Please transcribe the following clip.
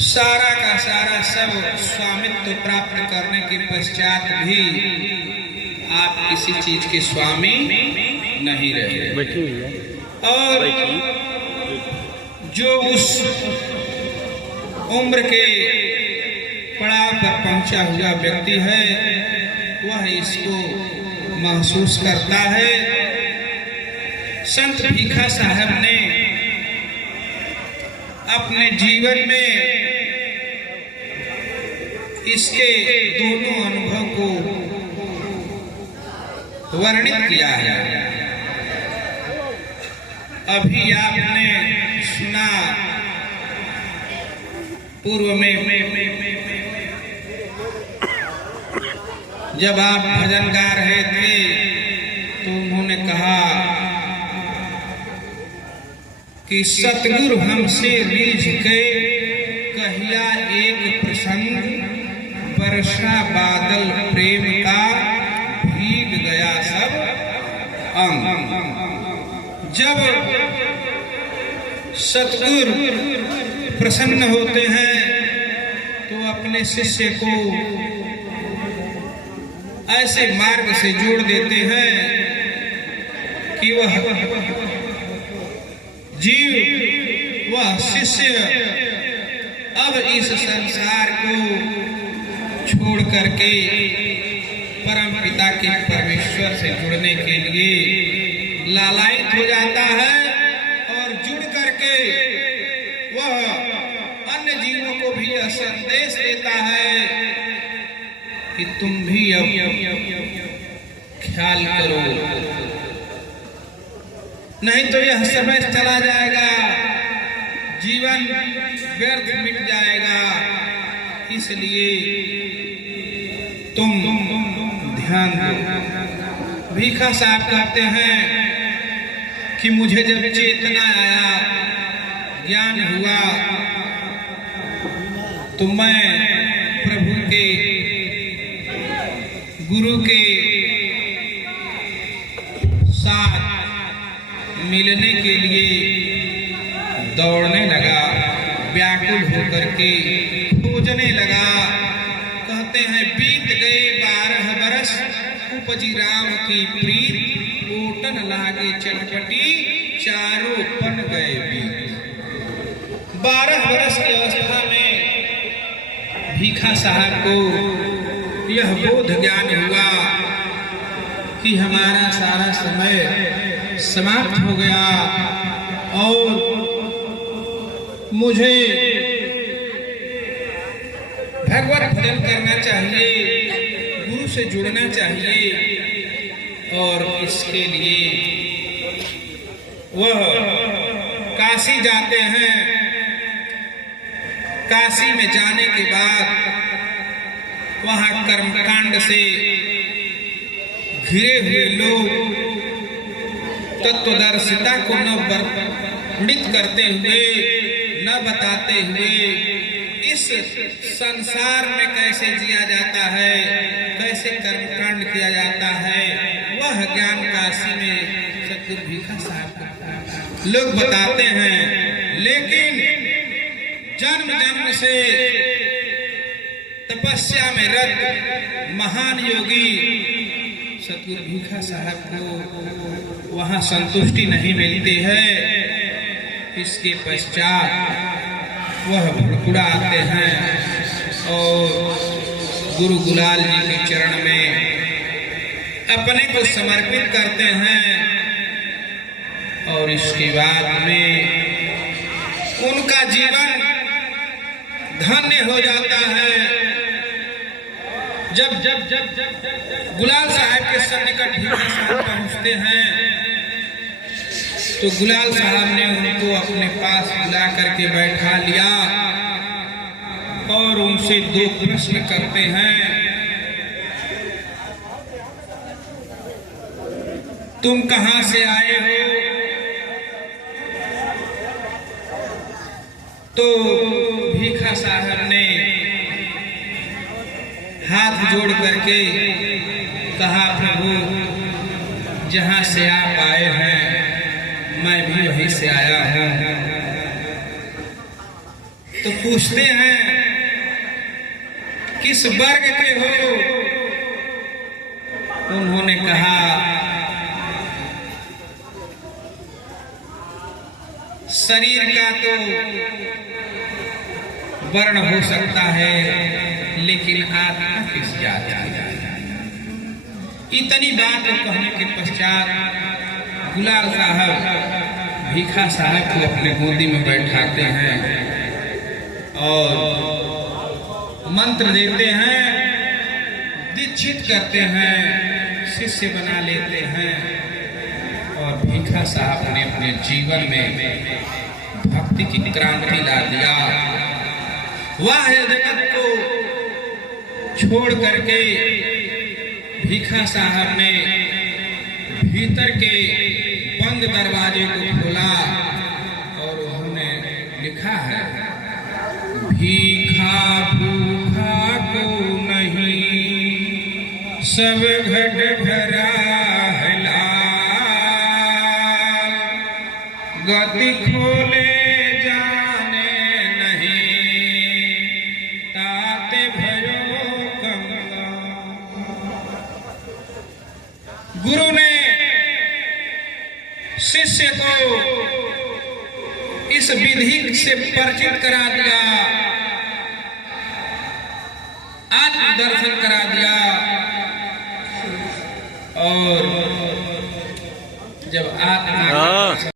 सारा का सारा सब स्वामित्व प्राप्त करने के पश्चात भी आप किसी चीज के स्वामी नहीं रहे। और जो उस उम्र के पड़ाव पर पहुंचा हुआ व्यक्ति है वह इसको महसूस करता है। संत भीखा साहब ने अपने जीवन में इसके दोनों अनुभव को वर्णित किया है। अभी आपने सुना पूर्व में जब आप भजन गा रहे थे तो उन्होंने कहा कि सतगुरु हमसे रीझ के कहिया एक प्रसंग वर्षा बादल प्रेम का भीग गया सब अंग। जब सतगुरु प्रसन्न होते हैं तो अपने शिष्य को ऐसे मार्ग से जोड़ देते हैं कि वह जीव वह शिष्य अब इस संसार को छोड़ करके परम पिता के परमेश्वर से जुड़ने के लिए लालायित हो जाता है और जुड़ करके वह अन्य जीवों को भी यह संदेश देता है कि तुम भी अब ख्याल करो, नहीं तो यह समय चला जाएगा, जीवन व्यर्थ मिट जाएगा। इसलिए तुम ध्यान दो। भीखा साहब कहते हैं कि मुझे जब चेतना आया, ज्ञान हुआ, तो मैं प्रभु के गुरु के साथ मिलने के लिए दौड़ने लगा, व्याकुल होकर के खोजने लगा। कहते हैं बीत गए 12 बरस, उपजी राम की प्रीत, ओटन लागे चटपटी, चारों पन गए बीत। 12 बरस की अवस्था में भीखा साहब को यह बोध ज्ञान हुआ कि हमारा सारा समय समाप्त हो गया और मुझे भगवत भजन करना चाहिए, गुरु से जुड़ना चाहिए। और इसके लिए वह काशी जाते हैं। काशी में जाने के बाद वहां कर्मकांड से घिरे हुए लोग तत्वदर्शिता को न वर्णित करते हुए, न बताते हुए इस संसार में कैसे जिया जाता है, कैसे कर्मकांड किया जाता है, वह ज्ञान काशी में सतगुरु भीखा साहब लोग बताते हैं। लेकिन जन्म जन्म से तपस्या में रत महान योगी सतगुरु भीखा साहब को वहां संतुष्टि नहीं मिलती है। इसके पश्चात वह भड़कुड़ा आते हैं और गुरु गुलाल जी के चरण में अपने को समर्पित करते हैं। और इसके बाद में उनका जीवन धन्य हो जाता है। जब गुलाल साहब के सन्निकट भीखा साहब पहुंचते हैं तो गुलाल साहब ने उनको अपने पास बुला करके बैठा लिया और उनसे 2 प्रश्न करते हैं। तुम कहां से आए हो? तो भीखा साहब ने हाथ जोड़ करके कहा, प्रभु जहां से आप आए हैं मैं भी वहीं से आया हूं। तो पूछते हैं किस वर्ग के हो? उन्होंने कहा शरीर का तो वर्ण हो सकता है, लेकिन आत्मा किस जाति की? इतनी बात को कहने के पश्चात गुलाल साहब भीखा साहब को अपने गोदी में बैठाते हैं और मंत्र देते हैं, दीक्षित करते हैं, शिष्य बना लेते हैं। और भीखा साहब ने अपने जीवन में भक्ति की क्रांति ला दिया। वाह जगत को छोड़ करके भीखा साहब ने भीतर के बंद दरवाजे को खोला और उन्होंने लिखा है, भीखा भूखा को नहीं, सब घट भरा है लाल, गति खोले जाने नहीं, ताते भयो कंगा। गुरु ने शिष्य को इस विधि से परिचित करा दिया